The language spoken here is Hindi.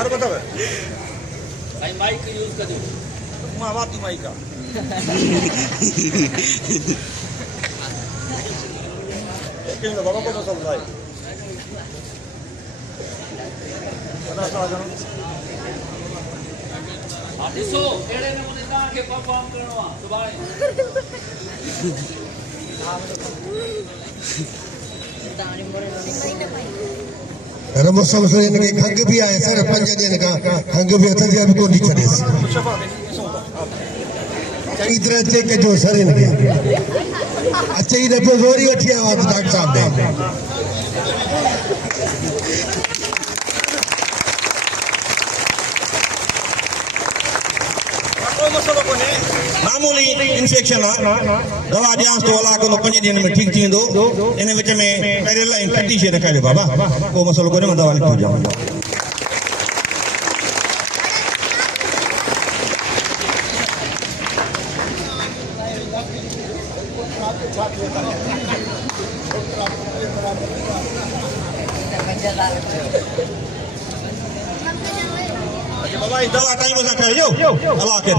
तारो बतावे भाई माइक यूज कर दो आवाज माइक का लेकिन बाबा को तो सब लाए ॾिसो अहिड़े नमूने तव्हांखे परफॉर्म करिणो आहे सुभाणे रमो समसो इनके खंग भी आए सर 5 ॾींहनि खां खंग भी हथ जा भी कोन थी छॾेसि चङी तरह चेक कजो सर इनके अचे ई दफ़ो ज़ोरी अची आयो आहे डॉक्टर साहब ॾे मामूली इंफेक्शन दवा ॾियांसि तो अलाह को 5 ॾींहनि में ठीक थी वेंदो इन विच में पहिरियल ऐं खटी शइ न खाइजो बाबा को मसलो कोन्हे मां दवा लिखी ॾियां बाबा दवा टाइम सां खाइजो अलाह खे